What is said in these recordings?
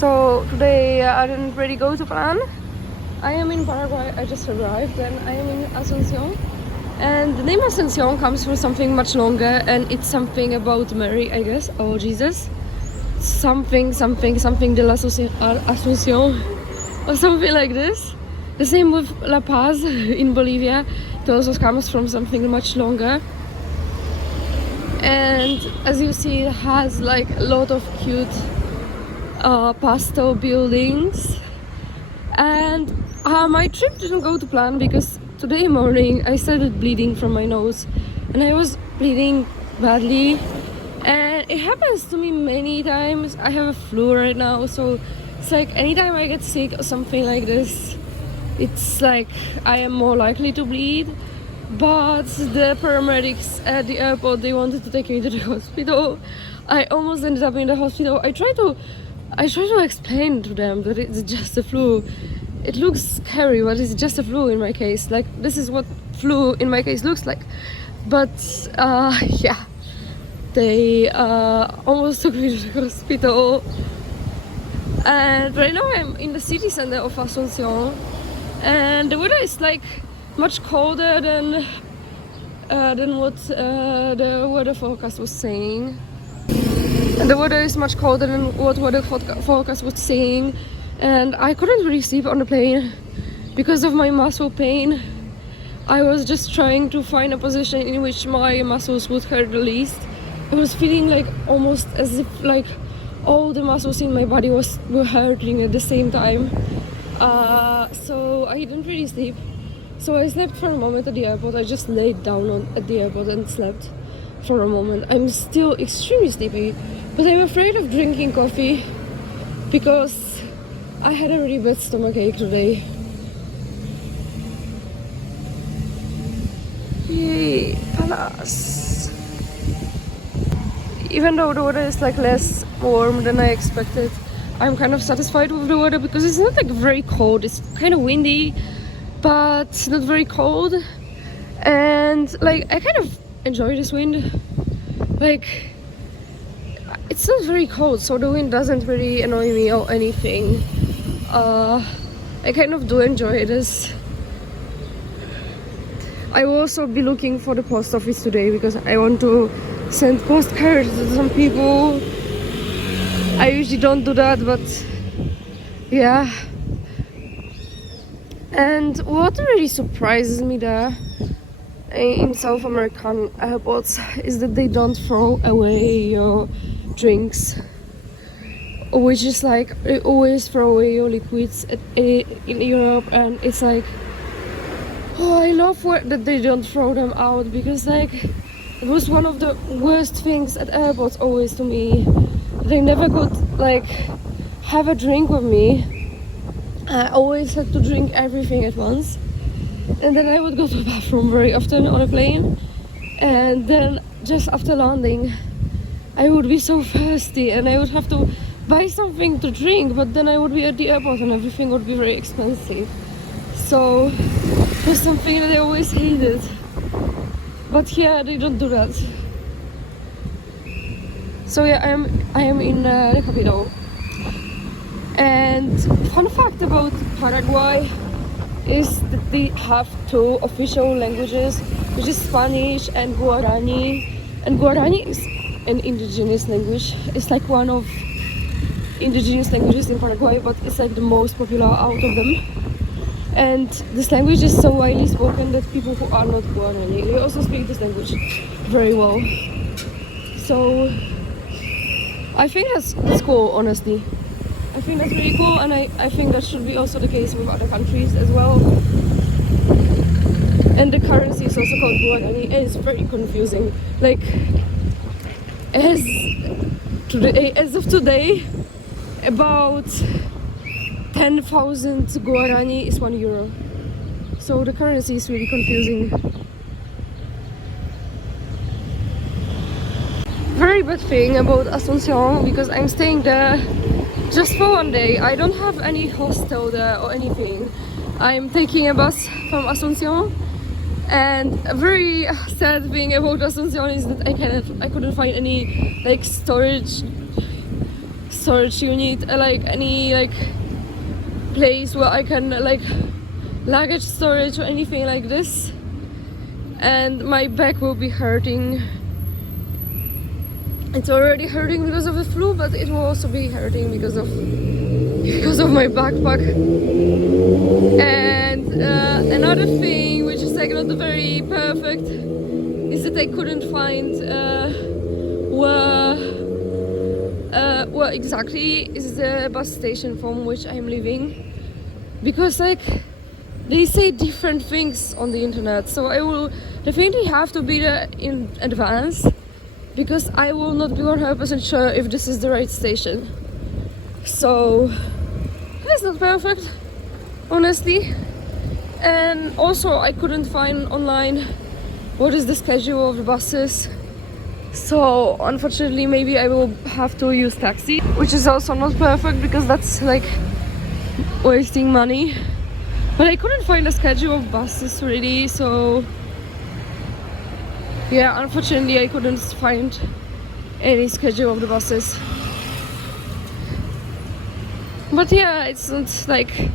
So today I didn't really go to plan. I am in Paraguay, I just arrived and I am in Asuncion. And the name Asuncion comes from something much longer, and it's something about Mary, I guess, or Jesus. Something de la Asuncion, or something like this. The same with La Paz in Bolivia. It also comes from something much longer. And as you see, it has like a lot of cute pastel buildings. And my trip didn't go to plan because today morning I started bleeding from my nose, and I was bleeding badly, and it happens to me many times. I have a flu right now, so it's like anytime I get sick or something like this, it's like I am more likely to bleed. But the paramedics at the airport, they wanted to take me to the hospital. I almost ended up in the hospital. I try to explain to them that it's just a flu. It looks scary, but it's just a flu in my case. Like, this is what flu in my case looks like. But yeah, they almost took me to the hospital. And right now I'm in the city center of Asuncion, and the weather is like much colder than what the weather forecast was saying. And the weather is much colder than what weather forecast was saying. And I couldn't really sleep on the plane because of my muscle pain. I was just trying to find a position in which my muscles would hurt the least. I was feeling like almost as if like all the muscles in my body were hurting at the same time. So I didn't really sleep. So I slept for a moment at the airport. I just laid down at the airport and slept for a moment. I'm still extremely sleepy, but I'm afraid of drinking coffee because I had a really bad stomachache today. Yay, Palace! Even though the weather is like less warm than I expected, I'm kind of satisfied with the weather because it's not like very cold. It's kind of windy, but not very cold. And like I kind of enjoy this wind. Like, it's not very cold, so the wind doesn't really annoy me or anything. I kind of do enjoy this. I will also be looking for the post office today because I want to send postcards to some people. I usually don't do that, but yeah. And what really surprises me there in South American airports is that they don't throw away your drinks, which is like they always throw away your liquids in Europe. And it's like, oh, I love that they don't throw them out, because like it was one of the worst things at airports always to me. They never could like have a drink with me. I always had to drink everything at once, and then I would go to the bathroom very often on a plane, and then just after landing I would be so thirsty and I would have to buy something to drink, but then I would be at the airport and everything would be very expensive. So it was something that I always hated. But here they don't do that. So yeah, I am in the capital. And fun fact about Paraguay is that they have two official languages, which is Spanish and Guarani. And Guarani is an indigenous language. It's like one of indigenous languages in Paraguay, but it's like the most popular out of them. And this language is so widely spoken that people who are not Guarani, they also speak this language very well. So I think that's cool, honestly. I think that's really cool, and I think that should be also the case with other countries as well. And the currency is also called Guarani, and it's very confusing. Like, as of today, about 10,000 Guarani is €1. So the currency is really confusing. Very bad thing about Asuncion, because I'm staying there just for one day. I don't have any hostel there or anything. I'm taking a bus from Asuncion, and a very sad thing about Asuncion is that I couldn't find any like storage storage unit, like any like place where I can like luggage storage or anything like this, and my back will be hurting. It's already hurting because of the flu, but it will also be hurting because of my backpack. And another thing, which is like not very perfect, is that I couldn't find where exactly is the bus station from which I'm leaving, because like they say different things on the internet, so I will definitely have to be there in advance, because I will not be 100% sure if this is the right station. So it's not perfect, honestly. And also I couldn't find online what is the schedule of the buses, so unfortunately maybe I will have to use taxi, which is also not perfect because that's like wasting money. But I couldn't find a schedule of buses really, so yeah, unfortunately I couldn't find any schedule of the buses. But yeah, it's not like,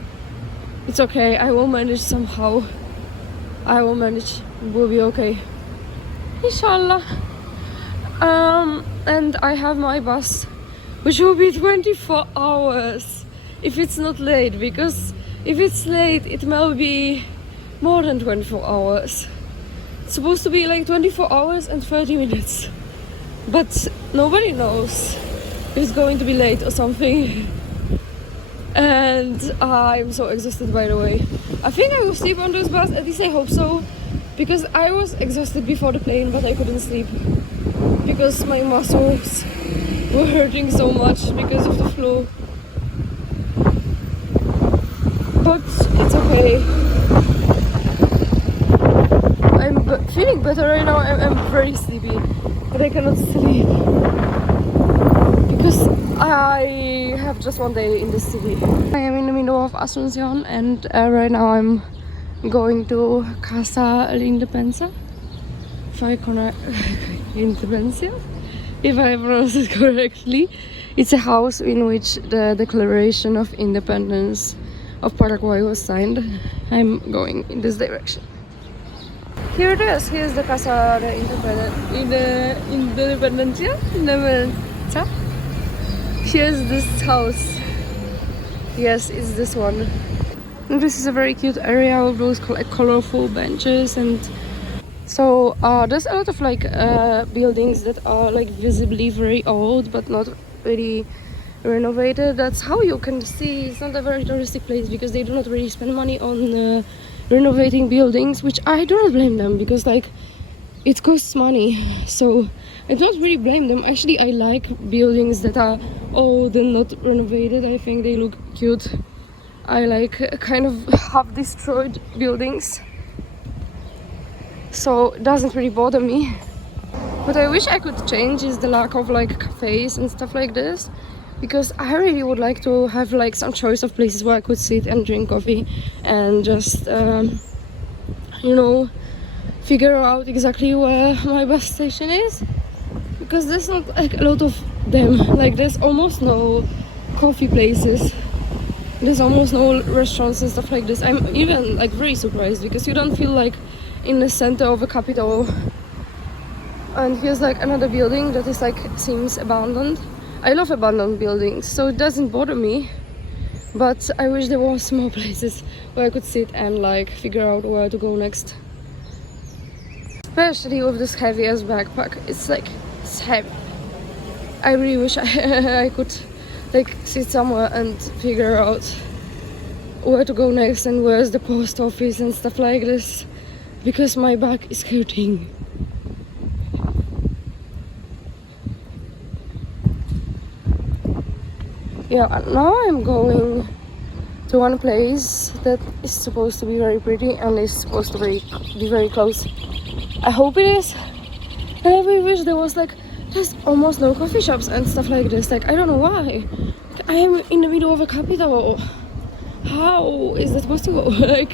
it's okay, I will manage somehow. I will manage, it will be okay, inshallah. And I have my bus, which will be 24 hours if it's not late, because if it's late it will be more than 24 hours. It's supposed to be like 24 hours and 30 minutes, but nobody knows if it's going to be late or something. And I'm so exhausted, by the way. I think I will sleep on this bus, at least I hope so, because I was exhausted before the plane, but I couldn't sleep because my muscles were hurting so much because of the flu. But it's okay. I'm feeling better right now. I'm very sleepy, but I cannot sleep because I have just one day in the city. I am in the middle of Asuncion, and right now I'm going to Casa la Independencia. If I Independencia, if I pronounce it correctly. It's a house in which the Declaration of Independence of Paraguay was signed. I'm going in this direction. Here it is. Here's the Casa de Independencia. Here's this house. Yes, it's this one. And this is a very cute area with those colorful benches, and so there's a lot of like buildings that are like visibly very old but not really renovated. That's how you can see it's not a very touristic place, because they do not really spend money on renovating buildings, which I do not blame them, because like it costs money, so I don't really blame them. Actually, I like buildings that are old and not renovated. I think they look cute. I like kind of half destroyed buildings, so it doesn't really bother me. What I wish I could change is the lack of like cafes and stuff like this, because I really would like to have like some choice of places where I could sit and drink coffee and just you know, figure out exactly where my bus station is, because there's not like a lot of them. Like there's almost no coffee places, there's almost no restaurants and stuff like this. I'm even like very surprised, because you don't feel like in the center of a capital. And here's like another building that is like seems abandoned. I love abandoned buildings, so it doesn't bother me, but I wish there were small places where I could sit and like figure out where to go next, especially with this heavy ass backpack. It's like, it's heavy. I really wish I could like sit somewhere and figure out where to go next and where's the post office and stuff like this, because my back is hurting. Yeah, now I'm going to one place that is supposed to be very pretty and is supposed to be very close. I hope it is. And I really wish there was like, there's almost no coffee shops and stuff like this. Like, I don't know why. Like, I am in the middle of a capital. How is that possible? Like,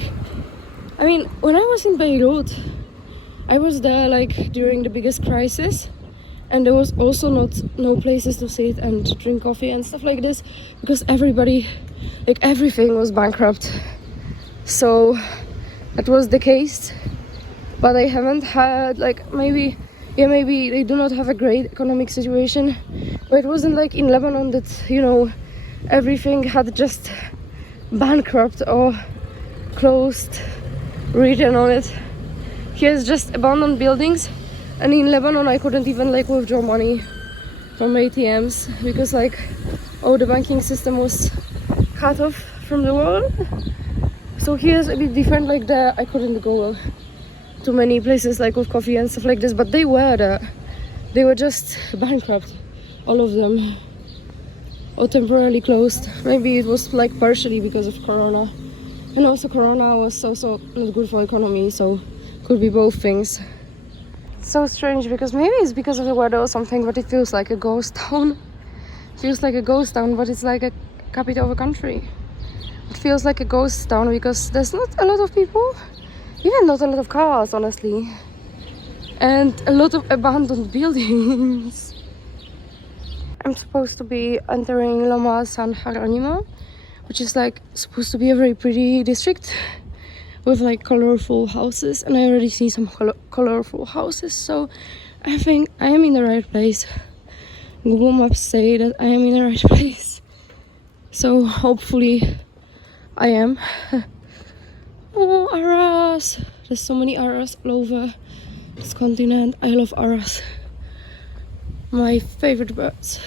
I mean, when I was in Beirut, I was there like during the biggest crisis, and there was also no places to sit and drink coffee and stuff like this, because everybody, like everything was bankrupt. So that was the case. But I haven't had, like, maybe they do not have a great economic situation, but it wasn't like in Lebanon that, you know, everything had just bankrupt or closed written on it. Here's just abandoned buildings, and in Lebanon I couldn't even like withdraw money from ATMs because like the banking system was cut off from the world. So here's a bit different. Like there I couldn't go to many places like with coffee and stuff like this, but they were there. They were just bankrupt, all of them, or temporarily closed. Maybe it was like partially because of Corona, and also Corona was also not good for economy, so could be both things. It's so strange because maybe it's because of the weather or something, but it feels like a ghost town. It feels like a ghost town, but it's like a capital of a country. It feels like a ghost town because there's not a lot of people, even not a lot of cars, honestly, and a lot of abandoned buildings. I'm supposed to be entering Loma San Jeronimo, which is like supposed to be a very pretty district with like colorful houses, and I already see some colorful houses, so I think I am in the right place. Google Maps say that I am in the right place, so hopefully I am. Oh, aras! There's so many aras all over this continent. I love aras. My favorite birds.